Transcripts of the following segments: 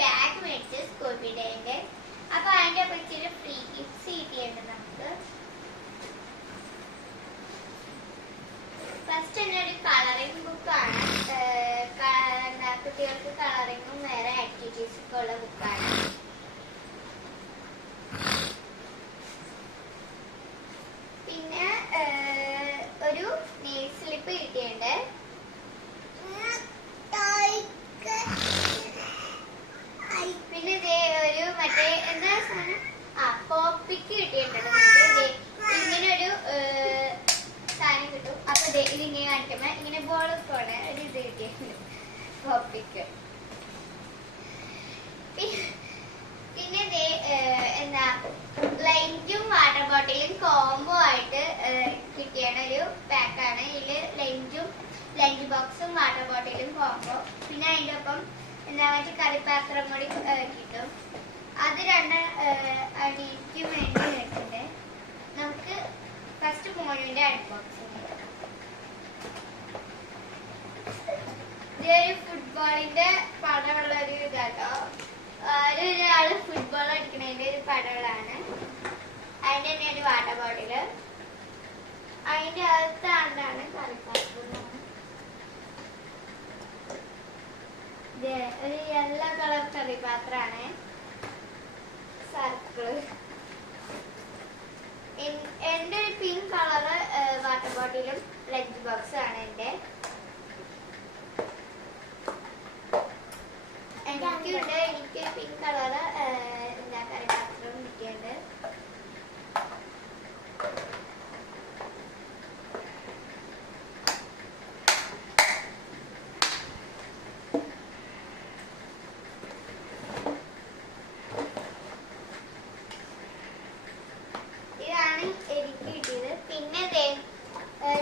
Bag മേടിച്ച് school വിടേന്റെ. അപ്പൊ അതിന്റെ ഒപ്പം ഇച്ചിരി ഫ്രീ ഗിഫ്റ്റ്സ് കിട്ടിയിട്ടുണ്ട് നമുക്ക്. ഫസ്റ്റ് തന്നെ ഒരു കളറിംഗ് ബുക്കാണ്. കുട്ടികൾക്ക് കളറിങ്ങും വേറെ ആക്ടിവിറ്റീസ് ഒക്കെ ഉള്ള ബുക്കാണ്. പിന്നെ ഒരു നെയിൽ സ്ലിപ്പ് കിട്ടിയിട്ടുണ്ട്. പിന്നെ ഒരു മറ്റേ എന്താ സാധനം പോപ്പിക്ക് കിട്ടിയിട്ടുണ്ട്. ഇങ്ങനെ ഒരു സാധനം കിട്ടും. അപ്പൊ ഇതിങ്ങനെ കാണിക്കുമ്പോ ഇങ്ങനെ ബോൾ പോലെ ഒരു ഇത് കിട്ടിയിട്ടുണ്ട് പോപ്പിക്ക്. പിന്നെ എന്താ ലഞ്ചും വാട്ടർ ബോട്ടിലും കോംബോ ആയിട്ട് കിട്ടിയാണ് ഒരു പാക്കാണ്. ഇതില് ലഞ്ച് ബോക്സും വാട്ടർ ബോട്ടിലും കോംബോ. പിന്നെ അതിന്റെ ഒപ്പം എന്താ മറ്റേ കറിപ്പാത്രം കൂടി കിട്ടും. അത് രണ്ട് അടിക്ക് വേണ്ടി വെച്ചിട്ടുണ്ട്. നമുക്ക് ഫസ്റ്റ് മോനുവിന്റെ അൺബോക്സിങ്. ഇതൊരു ഫുട്ബോളിന്റെ പടമുള്ള ഒരു ഇതാട്ടോ. ഒരാള് ഫുട്ബോൾ അടിക്കുന്നതിന്റെ ഒരു പടങ്ങളാണ്. അതിന്റെ തന്നെ ഒരു വാട്ടർ ബോട്ടില്. അതിന്റെ അകത്താണ് കറിപ്പാത്രം. ഒരു യെല്ലോ കളർ കറിപാത്രാണ്. സർക്കിള്. എന്റെ ഒരു പിങ്ക് കളറ് വാട്ടർ ബോട്ടിലും ലഞ്ച് ബോക്സും ആണ് എന്റെ. എനിക്ക് പിങ്ക് കളറ് എന്താ കറിപാത്രം കിട്ടിയുണ്ട്.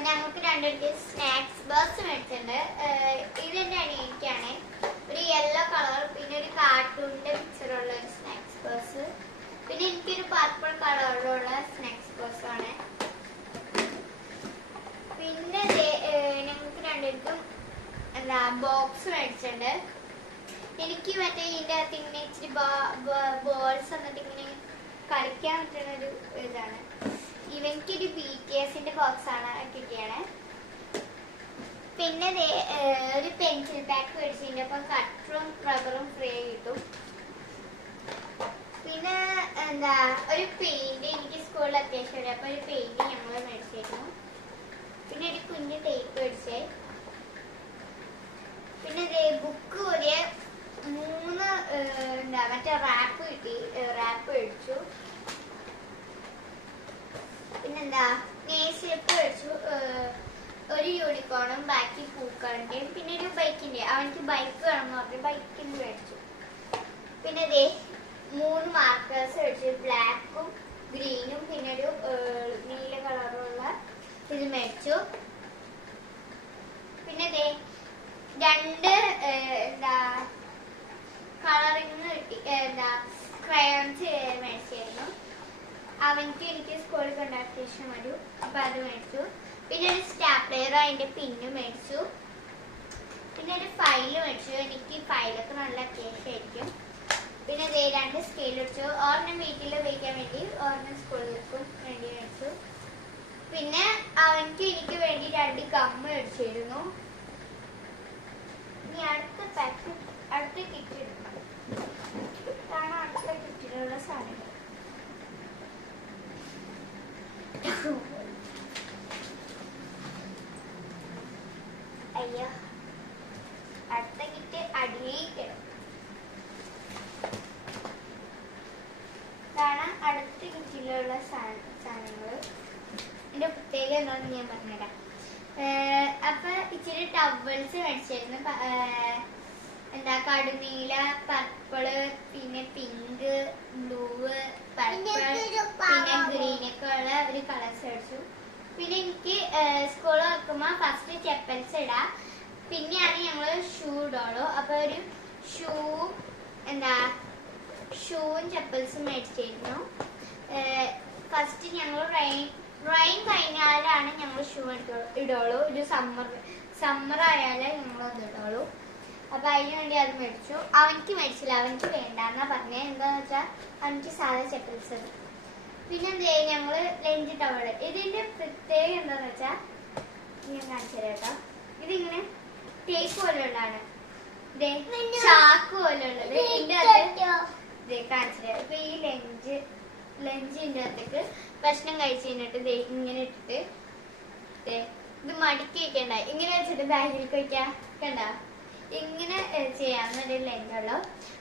ഞങ്ങൾക്ക് രണ്ടുപേർക്ക് സ്നാക്സ് ബോക്സ് മേടിച്ചിട്ടുണ്ട്. ഇതെന്റെ അനിയനിക്കാണ്. ഒരു യെല്ലോ കളർ പിന്നെ ഒരു കാർട്ടൂണിന്റെ പിക്ചറുള്ള ഒരു സ്നാക്സ് ബോക്സ്. പിന്നെ എനിക്കൊരു പർപ്പിൾ കളറിലുള്ള സ്നാക്സ് ബോക്സ് ആണ്. പിന്നെ ഞങ്ങൾക്ക് രണ്ടുപേർക്കും എന്താ ബോക്സ് മേടിച്ചിട്ടുണ്ട്. എനിക്ക് മറ്റേ ഇതിന്റെ അകത്ത് ഇങ്ങനെ ഇച്ചിരി ബോൾസ് എന്നിട്ട് ഇങ്ങനെ കളിക്കാൻ പറ്റുന്ന ഒരു ഇതാണ്. ഇവനിക്കൊരു BTSന്റെ ബോക്സ് ആണ് കിട്ടിയാണ്. പിന്നെ ഒരു പെൻസിൽ പാക്ക് മേടിച്ചതിന്റെ ഒപ്പം കട്ടറും റബ്ബറും ഫ്രീ കിട്ടും. പിന്നെ എന്താ ഒരു പെയിന്റ് എനിക്ക് സ്കൂളിൽ അത്യാവശ്യം. അപ്പൊ ഒരു പെയിന്റ് ഞങ്ങൾ മേടിച്ചിരുന്നു. പിന്നെ ഒരു കുഞ്ഞു ടേപ്പ് മേടിച്ചേ. പിന്നെ ബുക്ക് ഒരു 3 എന്താ മറ്റേ റാപ്പ് കിട്ടി. റാപ്പ് മേടിച്ചു. പിന്നെന്താ നെയിൽ സ്ലിപ്പ് മേടിച്ചു. ഒരു യൂണിക്കോണും ബാക്കി പൂക്കളിന്റെയും പിന്നെ ഒരു ബൈക്കിന്റെ. അവനക്ക് ബൈക്ക് വേണമെന്ന് പറഞ്ഞു ബൈക്കിന് മേടിച്ചു. പിന്നെ 3 മാർക്കേഴ്സ് മേടിച്ചു. ബ്ലാക്കും ഗ്രീനും പിന്നെ ഒരു നീല കളറുള്ള ഇത് മേടിച്ചു. പിന്നെ 2 എന്താ കളറിങ് കിട്ടി. എന്താ ക്രയോൺസ് മേടിച്ചായിരുന്നു. അവനക്ക് എനിക്ക് സ്കൂളിൽ കൊണ്ടാക്കിയ ഇഷ്ടം വരും. അപ്പൊ അത് മേടിച്ചു. പിന്നെ ഒരു സ്റ്റാപ്ലെയർ അതിന്റെ പിന്ന് മേടിച്ചു. പിന്നെ ഒരു ഫയല് മേടിച്ചു. എനിക്ക് ഫയലൊക്കെ നല്ല അത്യാവശ്യമായിരിക്കും. പിന്നെ 2 സ്കെയിൽ മേടിച്ചു. ഒരെണ്ണം വീട്ടിൽ ഉപയോഗിക്കാൻ വേണ്ടി ഒരെണ്ണം സ്കൂളിലേക്കും വേണ്ടി മേടിച്ചു. പിന്നെ അവനക്ക് എനിക്ക് വേണ്ടി 2 ഗം മേടിച്ചിരുന്നു. ഇനി അടുത്ത കിറ്റ് എടുക്കണം. ഇതാണ് അടുത്ത കിറ്റിലുള്ള സാധനങ്ങൾ. അയ്യോ അടുത്ത കിറ്റ് അടിയിലേക്ക്. ഇതാണ് അടുത്ത കിറ്റിലുള്ള സാധനങ്ങൾ. ഇതിന്റെ പ്രത്യേകത എന്താണെന്ന് ഞാൻ പറഞ്ഞുതരാം. അപ്പൊ ഇച്ചിരി ടവൽസ് മേടിച്ചായിരുന്നു. എന്താ കടുനീല, പർപ്പിള്, പിന്നെ പിങ്ക്, ബ്ലൂ, പർപ്പിൾ, പിന്നെ ഗ്രീൻ ഒക്കെ ഉള്ള ഒരു കളേഴ്സ് മേടിച്ചു. പിന്നെ എനിക്ക് സ്കൂളിൽ വെക്കുമ്പോ ഫസ്റ്റ് ചെപ്പൽസ് ഇടാം. പിന്നെയാണ് ഞങ്ങള് ഷൂ ഇടുള്ളൂ. അപ്പൊ ഒരു ഷൂവും ചെപ്പൽസും മേടിച്ചിരുന്നു. ഫസ്റ്റ് ഞങ്ങൾ റെയിൻ കഴിഞ്ഞാലാണ് ഞങ്ങൾ ഷൂ ഇടുള്ളൂ. ഒരു സമ്മർ ആയാലേ ഞങ്ങൾ അത് ഇടുള്ളൂ. അപ്പൊ അതിന് വേണ്ടി അത് മേടിച്ചു. അവനിക്ക് മേടിച്ചില്ല, അവനിക്ക് വേണ്ടെന്നാ പറഞ്ഞത്. എന്താന്ന് വെച്ചാൽ അവനിക്ക് സാധാ ചപ്പിൾസ്. പിന്നെ എന്ത് ചെയ്യും, ഞങ്ങള് ലഞ്ച് ടവള്. ഇതിന്റെ പ്രത്യേകം എന്താന്ന് വെച്ചാ ഞാൻ കാണിച്ചു തരാം കേട്ടോ. ഇതിങ്ങനെ ടേപ്പ് പോലെ ഉള്ളതാണ്, ചാക്ക് പോലെ ഉള്ളത്. ഇതിന്റെ അകത്ത് കാണിച്ചു തരാം. ഇപ്പൊ ഈ ലഞ്ചിന്റെ അകത്തേക്ക് ഭക്ഷണം കഴിച്ച് കഴിഞ്ഞിട്ട് ഇങ്ങനെ ഇട്ടിട്ട് ഇത് മടക്കി വെക്കണ്ട, ഇങ്ങനെ വെച്ചിട്ട് ബാഗിലേക്ക് വെക്കാം. കണ്ട, ഇങ്ങനെ ചെയ്യാവുന്നൊരു ലഞ്ചുള്ളൂ.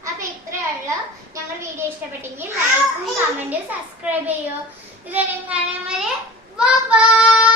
അപ്പൊ ഇത്രയുള്ളൂ. ഞങ്ങൾ വീഡിയോ ഇഷ്ടപ്പെട്ടെങ്കിൽ ലൈക്കും കമന്റും സബ്സ്ക്രൈബ് ചെയ്യോ. ഇതുവരെ കാണാൻ വരെ ബൈ.